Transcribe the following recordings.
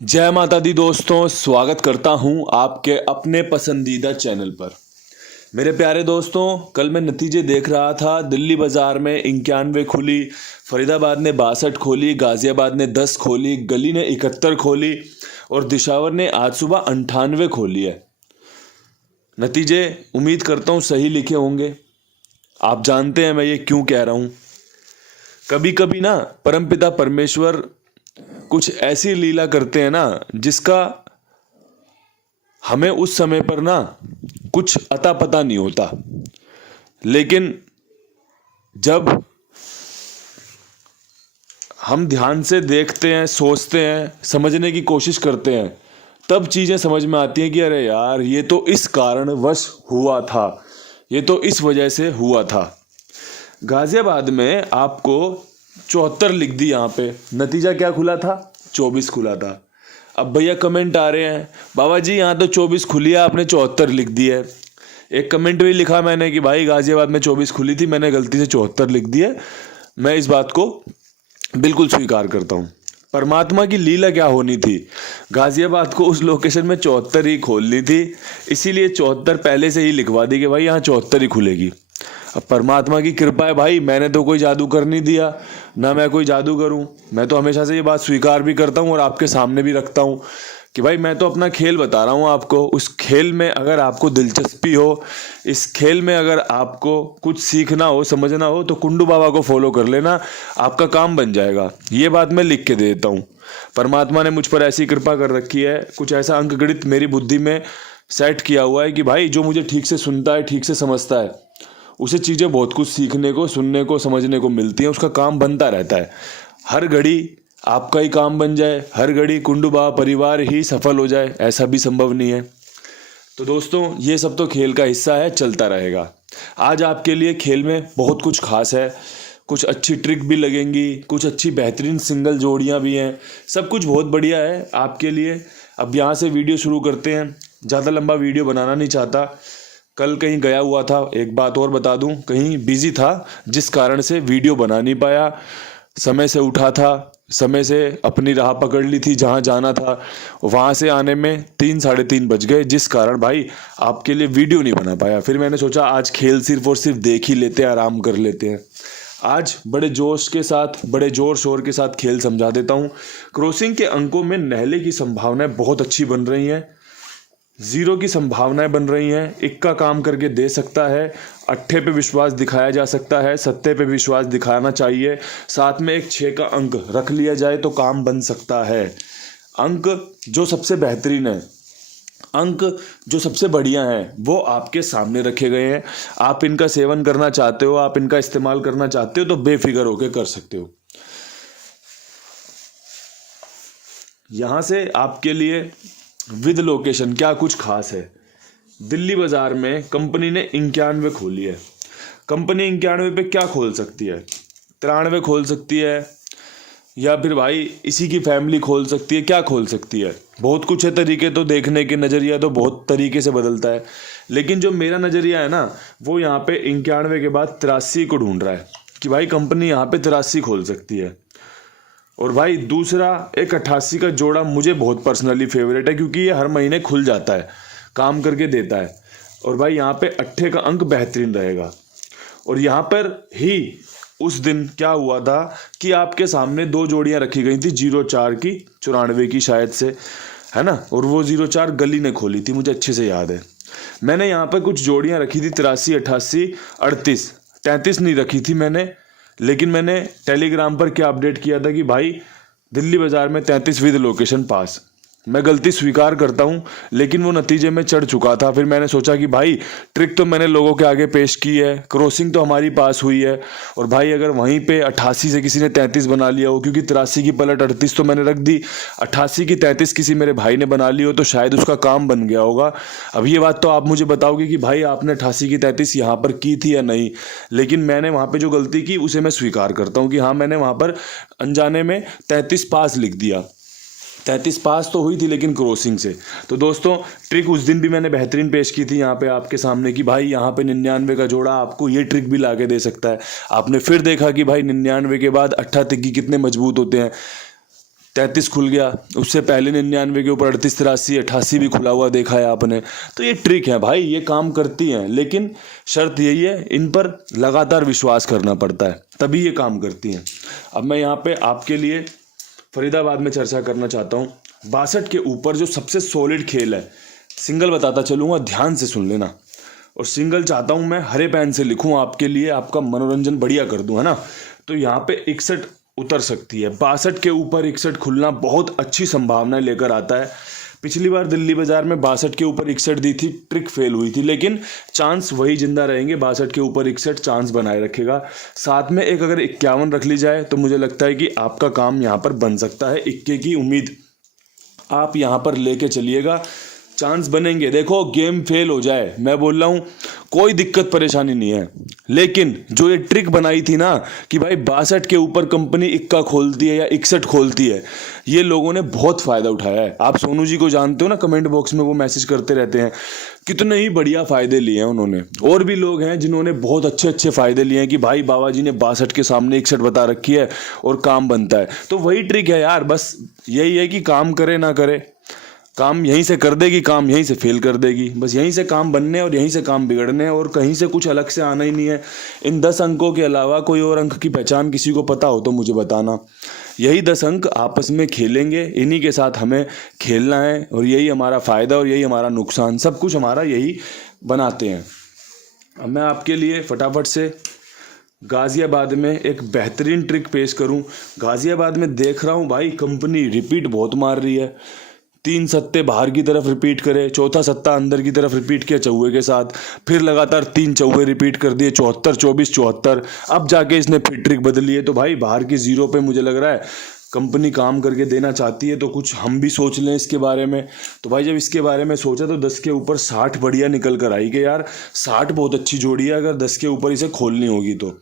जय माता दी दोस्तों, स्वागत करता हूं आपके अपने पसंदीदा चैनल पर। मेरे प्यारे दोस्तों, कल मैं नतीजे देख रहा था। दिल्ली बाज़ार में 91 खुली, फरीदाबाद ने 62 खोली, गाज़ियाबाद ने 10 खोली, गली ने 71 खोली और दिशावर ने आज सुबह 98 खोली है। नतीजे उम्मीद करता हूं सही लिखे होंगे। आप जानते हैं मैं ये क्यों कह रहा हूं। कभी कभी ना परमपिता परमेश्वर कुछ ऐसी लीला करते हैं ना जिसका हमें उस समय पर ना कुछ अता पता नहीं होता, लेकिन जब हम ध्यान से देखते हैं, सोचते हैं, समझने की कोशिश करते हैं, तब चीजें समझ में आती हैं कि अरे यार, ये तो इस कारणवश हुआ था, ये तो इस वजह से हुआ था। गाजियाबाद में आपको 74 लिख दी, यहाँ पे नतीजा क्या खुला था? 24 खुला था। अब भैया कमेंट आ रहे हैं, बाबा जी यहाँ तो 24 खुली है, आपने 74 लिख दी है। एक कमेंट भी लिखा मैंने कि भाई गाजियाबाद में 24 खुली थी, मैंने गलती से 74 लिख दी है। मैं इस बात को बिल्कुल स्वीकार करता हूँ। परमात्मा की लीला क्या होनी थी, गाजियाबाद को उस लोकेशन में 74 ही खोलनी थी, इसीलिए 74 पहले से ही लिखवा दी कि भाई यहाँ 74 ही खुलेगी। अब परमात्मा की कृपा है भाई, मैंने तो कोई जादू कर नहीं दिया, ना मैं कोई जादू करूं। मैं तो हमेशा से ये बात स्वीकार भी करता हूं और आपके सामने भी रखता हूं कि भाई मैं तो अपना खेल बता रहा हूं आपको। उस खेल में अगर आपको दिलचस्पी हो, इस खेल में अगर आपको कुछ सीखना हो, समझना हो, तो कुंडू बाबा को फॉलो कर लेना, आपका काम बन जाएगा। ये बात मैं लिख के दे देता हूँ। परमात्मा ने मुझ पर ऐसी कृपा कर रखी है, कुछ ऐसा अंक गणित मेरी बुद्धि में सेट किया हुआ है कि भाई जो मुझे ठीक से सुनता है, ठीक से समझता है, उसे चीज़ें बहुत कुछ सीखने को, सुनने को, समझने को मिलती हैं। उसका काम बनता रहता है। हर घड़ी आपका ही काम बन जाए, हर घड़ी कुंडू बाबा परिवार ही सफल हो जाए, ऐसा भी संभव नहीं है। तो दोस्तों, ये सब तो खेल का हिस्सा है, चलता रहेगा। आज आपके लिए खेल में बहुत कुछ खास है, कुछ अच्छी ट्रिक भी लगेंगी, कुछ अच्छी बेहतरीन सिंगल जोड़ियां भी हैं, सब कुछ बहुत बढ़िया है आपके लिए। अब यहाँ से वीडियो शुरू करते हैं। ज़्यादा लंबा वीडियो बनाना नहीं चाहता। कल कहीं गया हुआ था, एक बात और बता दूं, कहीं बिजी था, जिस कारण से वीडियो बना नहीं पाया। समय से उठा था, समय से अपनी राह पकड़ ली थी, जहां जाना था वहां से आने में 3 साढ़े 3 बज गए, जिस कारण भाई आपके लिए वीडियो नहीं बना पाया। फिर मैंने सोचा आज खेल सिर्फ और सिर्फ देख ही लेते हैं, आराम कर लेते हैं। आज बड़े जोश के साथ, बड़े जोर शोर के साथ खेल समझा देता हूँ। क्रॉसिंग के अंकों में नहले की संभावनाएं बहुत अच्छी बन रही हैं, 0 की संभावनाएं बन रही हैं। इक्का काम करके दे सकता है, अट्ठे पे विश्वास दिखाया जा सकता है, सत्ते पे विश्वास दिखाना चाहिए, साथ में एक 6 का अंक रख लिया जाए तो काम बन सकता है। अंक जो सबसे बेहतरीन है, अंक जो सबसे बढ़िया हैं, वो आपके सामने रखे गए हैं। आप इनका सेवन करना चाहते हो, आप इनका इस्तेमाल करना चाहते हो तो बेफिक्र होकर कर सकते हो। यहाँ से आपके लिए विद लोकेशन क्या कुछ खास है। दिल्ली बाजार में कंपनी ने 91 खोली है। कंपनी 91 पे क्या खोल सकती है? 93 खोल सकती है, या फिर भाई इसी की फैमिली खोल सकती है। क्या खोल सकती है? बहुत कुछ है तरीके, तो देखने के नज़रिया तो बहुत तरीके से बदलता है, लेकिन जो मेरा नज़रिया है ना, वो यहाँ पे 91 के बाद 83 को ढूंढ रहा है कि भाई कंपनी यहाँ पे 83 खोल सकती है। और भाई दूसरा एक 88 का जोड़ा मुझे बहुत पर्सनली फेवरेट है, क्योंकि ये हर महीने खुल जाता है, काम करके देता है। और भाई यहाँ पे अट्ठे का अंक बेहतरीन रहेगा। और यहाँ पर ही उस दिन क्या हुआ था कि आपके सामने 2 जोड़ियां रखी गई थी, 04 की, 94 की शायद से, है ना। और वो 04 गली ने खोली थी, मुझे अच्छे से याद है। मैंने यहाँ पर कुछ जोड़ियां रखी थी, 83, 88, 38, 33 नहीं रखी थी मैंने, लेकिन मैंने टेलीग्राम पर क्या अपडेट किया था कि भाई दिल्ली बाजार में 33 विद लोकेशन पास। मैं गलती स्वीकार करता हूं, लेकिन वो नतीजे में चढ़ चुका था। फिर मैंने सोचा कि भाई ट्रिक तो मैंने लोगों के आगे पेश की है, क्रॉसिंग तो हमारी पास हुई है, और भाई अगर वहीं पे 88 से किसी ने 33 बना लिया हो, क्योंकि 83 की पलट 38 तो मैंने रख दी, 88 की 33 किसी मेरे भाई ने बना ली हो तो शायद उसका काम बन गया होगा। अब ये बात तो आप मुझे बताओगे कि भाई आपने 88 की 33 यहाँ पर की थी या नहीं, लेकिन मैंने वहाँ पर जो गलती की उसे मैं स्वीकार करता हूँ कि हाँ, मैंने वहाँ पर अनजाने में 33 पास लिख दिया। 33 पास तो हुई थी, लेकिन क्रॉसिंग से। तो दोस्तों, ट्रिक उस दिन भी मैंने बेहतरीन पेश की थी यहाँ पे आपके सामने कि भाई यहाँ पे 99 का जोड़ा आपको ये ट्रिक भी ला के दे सकता है। आपने फिर देखा कि भाई 99 के बाद 88 तिग्गी कितने मजबूत होते हैं। 33 खुल गया, उससे पहले 99 के ऊपर 38, 83, 88 भी खुला हुआ देखा है आपने। तो ये ट्रिक है भाई, ये काम करती हैं, लेकिन शर्त यही है इन पर लगातार विश्वास करना पड़ता है, तभी ये काम करती हैं। अब मैं यहाँ पे आपके लिए फरीदाबाद में चर्चा करना चाहता हूँ। 62 के ऊपर जो सबसे सॉलिड खेल है, सिंगल बताता चलूँगा, ध्यान से सुन लेना। और सिंगल चाहता हूँ मैं हरे पेन से लिखूँ आपके लिए, आपका मनोरंजन बढ़िया कर दूँ, है ना। तो यहाँ पे 61 उतर सकती है, 62 के ऊपर 61 खुलना बहुत अच्छी संभावना लेकर आता है। पिछली बार दिल्ली बाजार में 62 के ऊपर 61 दी थी, ट्रिक फेल हुई थी, लेकिन चांस वही जिंदा रहेंगे, 62 के ऊपर 61 चांस बनाए रखेगा। साथ में एक अगर 51 रख ली जाए तो मुझे लगता है कि आपका काम यहाँ पर बन सकता है। 21 की उम्मीद आप यहाँ पर लेके चलिएगा, चांस बनेंगे। देखो गेम फेल हो जाए, मैं बोल रहा हूँ कोई दिक्कत परेशानी नहीं है, लेकिन जो ये ट्रिक बनाई थी ना कि भाई 62 के ऊपर कंपनी इक्का खोलती है या 61 खोलती है, ये लोगों ने बहुत फायदा उठाया है। आप सोनू जी को जानते हो ना, कमेंट बॉक्स में वो मैसेज करते रहते हैं, कितने ही बढ़िया फायदे लिए हैं उन्होंने। और भी लोग हैं जिन्होंने बहुत अच्छे अच्छे फायदे लिए हैं कि भाई बाबा जी ने 62 के सामने 61 बता रखी है और काम बनता है। तो वही ट्रिक है यार, बस यही है कि काम करे ना करे, काम यहीं से कर देगी, काम यहीं से फेल कर देगी, बस यहीं से काम बनने और यहीं से काम बिगड़ने, और कहीं से कुछ अलग से आना ही नहीं है। इन 10 अंकों के अलावा कोई और अंक की पहचान किसी को पता हो तो मुझे बताना। यही 10 अंक आपस में खेलेंगे, इन्हीं के साथ हमें खेलना है, और यही हमारा फ़ायदा और यही हमारा नुकसान, सब कुछ हमारा यही बनाते हैं। अब मैं आपके लिए फटाफट से गाज़ियाबाद में एक बेहतरीन ट्रिक पेश करूं। गाज़ियाबाद में देख रहा हूं भाई कंपनी रिपीट बहुत मार रही है, 3 सत्ते बाहर की तरफ रिपीट करे, चौथा सत्ता अंदर की तरफ रिपीट किया चौवे के साथ, फिर लगातार 3 चौवे रिपीट कर दिए, 74, 24, 74। अब जाके इसने फिर ट्रिक बदली है। तो भाई बाहर की जीरो पे मुझे लग रहा है कंपनी काम करके देना चाहती है, तो कुछ हम भी सोच लें इसके बारे में। तो भाई जब इसके बारे में सोचा तो 10 के ऊपर 60 बढ़िया निकल कर आई कि यार 60 बहुत अच्छी जोड़ी है अगर 10 के ऊपर इसे खोलनी होगी तो।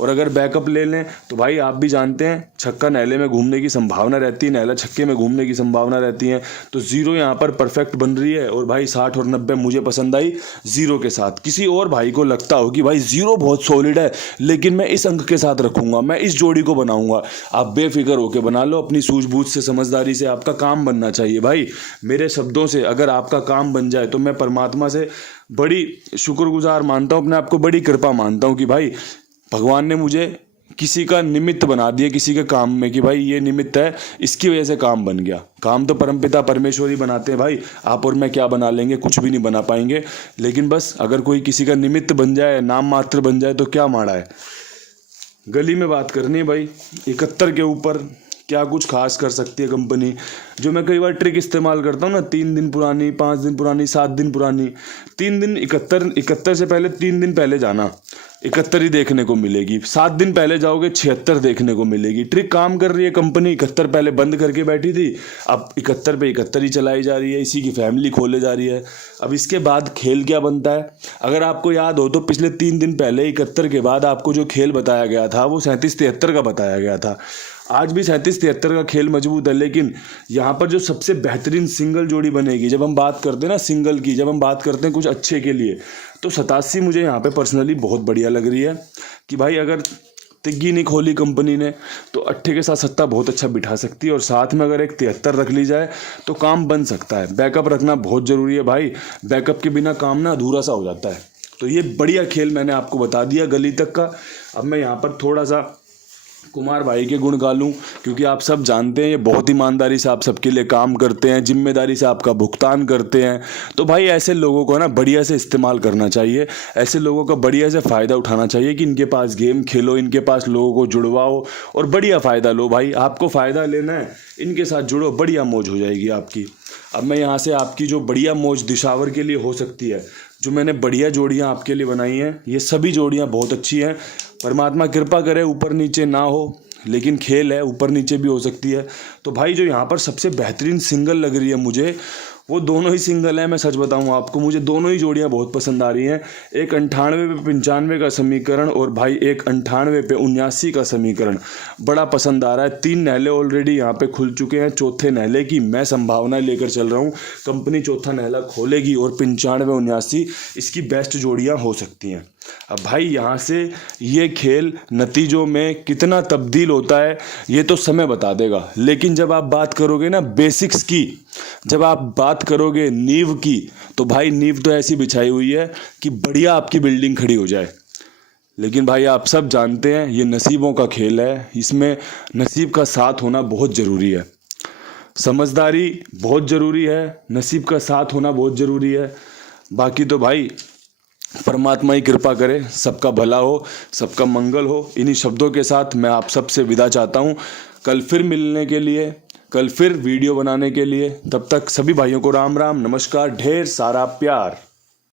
और अगर बैकअप ले लें तो भाई आप भी जानते हैं छक्का नैले में घूमने की संभावना रहती है, नैला छक्के में घूमने की संभावना रहती है। तो जीरो यहाँ पर परफेक्ट बन रही है, और भाई 60 और 90 मुझे पसंद आई जीरो के साथ। किसी और भाई को लगता हो कि भाई जीरो बहुत सॉलिड है लेकिन मैं इस अंक के साथ रखूंगा, मैं इस जोड़ी को बनाऊंगा, आप बेफिक्र होकर बना लो, अपनी सूझबूझ से समझदारी से। आपका काम बनना चाहिए भाई, मेरे शब्दों से अगर आपका काम बन जाए तो मैं परमात्मा से बड़ी शुक्रगुजार मानता हूँ, अपने आप को बड़ी कृपा मानता हूँ कि भाई भगवान ने मुझे किसी का निमित्त बना दिया किसी के काम में, कि भाई ये निमित्त है, इसकी वजह से काम बन गया। काम तो परमपिता परमेश्वर ही बनाते हैं भाई, आप और मैं क्या बना लेंगे, कुछ भी नहीं बना पाएंगे। लेकिन बस अगर कोई किसी का निमित्त बन जाए, नाम मात्र बन जाए, तो क्या माड़ा है। गली में बात करनी है भाई, 71 के ऊपर क्या कुछ खास कर सकती है कंपनी। जो मैं कई बार ट्रिक इस्तेमाल करता हूँ ना, 3 दिन पुरानी, 5 दिन पुरानी, 7 दिन पुरानी, 3 दिन 71 से पहले 3 दिन पहले जाना, 71 ही देखने को मिलेगी। 7 दिन पहले जाओगे 76 देखने को मिलेगी। ट्रिक काम कर रही है कंपनी। 71 पहले बंद करके बैठी थी, अब 71 पे 71 ही चलाई जा रही है, इसी की फैमिली खोले जा रही है। अब इसके बाद खेल क्या बनता है, अगर आपको याद हो तो पिछले 3 दिन पहले 71 के बाद आपको जो खेल बताया गया था वो 37-73 का बताया गया था। आज भी 37-73 का खेल मजबूत है, लेकिन यहाँ पर जो सबसे बेहतरीन सिंगल जोड़ी बनेगी, जब हम बात करते हैं ना सिंगल की, जब हम बात करते हैं कुछ अच्छे के लिए, तो 87 मुझे यहाँ पे पर्सनली बहुत बढ़िया लग रही है कि भाई अगर तिग्गी नहीं खोली कंपनी ने तो 8 के साथ सत्ता बहुत अच्छा बिठा सकती है, और साथ में अगर एक 73 रख ली जाए तो काम बन सकता है। बैकअप रखना बहुत ज़रूरी है भाई, बैकअप के बिना काम ना अधूरा सा हो जाता है। तो ये बढ़िया खेल मैंने आपको बता दिया गली तक का। अब मैं यहाँ पर थोड़ा सा कुमार भाई के गुण गा लूँ, क्योंकि आप सब जानते हैं ये बहुत ईमानदारी से आप सबके लिए काम करते हैं, जिम्मेदारी से आपका भुगतान करते हैं। तो भाई ऐसे लोगों को ना बढ़िया से इस्तेमाल करना चाहिए, ऐसे लोगों का बढ़िया से फ़ायदा उठाना चाहिए कि इनके पास गेम खेलो, इनके पास लोगों को जुड़वाओ और बढ़िया फ़ायदा लो। भाई आपको फ़ायदा लेना है, इनके साथ जुड़ो, बढ़िया मौज हो जाएगी आपकी। अब मैं यहाँ से आपकी जो बढ़िया मौज दिशावर के लिए हो सकती है, जो मैंने बढ़िया जोड़ियाँ आपके लिए बनाई हैं, ये सभी जोड़ियाँ बहुत अच्छी हैं। परमात्मा कृपा करे ऊपर नीचे ना हो, लेकिन खेल है ऊपर नीचे भी हो सकती है। तो भाई जो यहाँ पर सबसे बेहतरीन सिंगल लग रही है मुझे, वो दोनों ही सिंगल हैं। मैं सच बताऊं आपको, मुझे दोनों ही जोड़ियां बहुत पसंद आ रही हैं। एक 98 पे 95 का समीकरण और भाई एक 98 पे 79 का समीकरण बड़ा पसंद आ रहा है। 3 नहले ऑलरेडी यहाँ पे खुल चुके हैं, चौथे नहले की मैं संभावना लेकर चल रहा हूँ। कंपनी चौथा नहला खोलेगी और 95 79 इसकी बेस्ट जोड़ियाँ हो सकती हैं। अब भाई यहाँ से ये खेल नतीजों में कितना तब्दील होता है ये तो समय बता देगा, लेकिन जब आप बात करोगे ना बेसिक्स की, जब आप बात करोगे नींव की, तो भाई नींव तो ऐसी बिछाई हुई है कि बढ़िया आपकी बिल्डिंग खड़ी हो जाए। लेकिन भाई आप सब जानते हैं ये नसीबों का खेल है, इसमें नसीब का साथ होना बहुत ज़रूरी है, समझदारी बहुत ज़रूरी है, नसीब का साथ होना बहुत ज़रूरी है। बाकी तो भाई परमात्मा ही कृपा करे, सबका भला हो, सबका मंगल हो। इन्हीं शब्दों के साथ मैं आप सबसे विदा चाहता हूँ, कल फिर मिलने के लिए, कल फिर वीडियो बनाने के लिए। तब तक सभी भाइयों को राम राम, नमस्कार, ढेर सारा प्यार।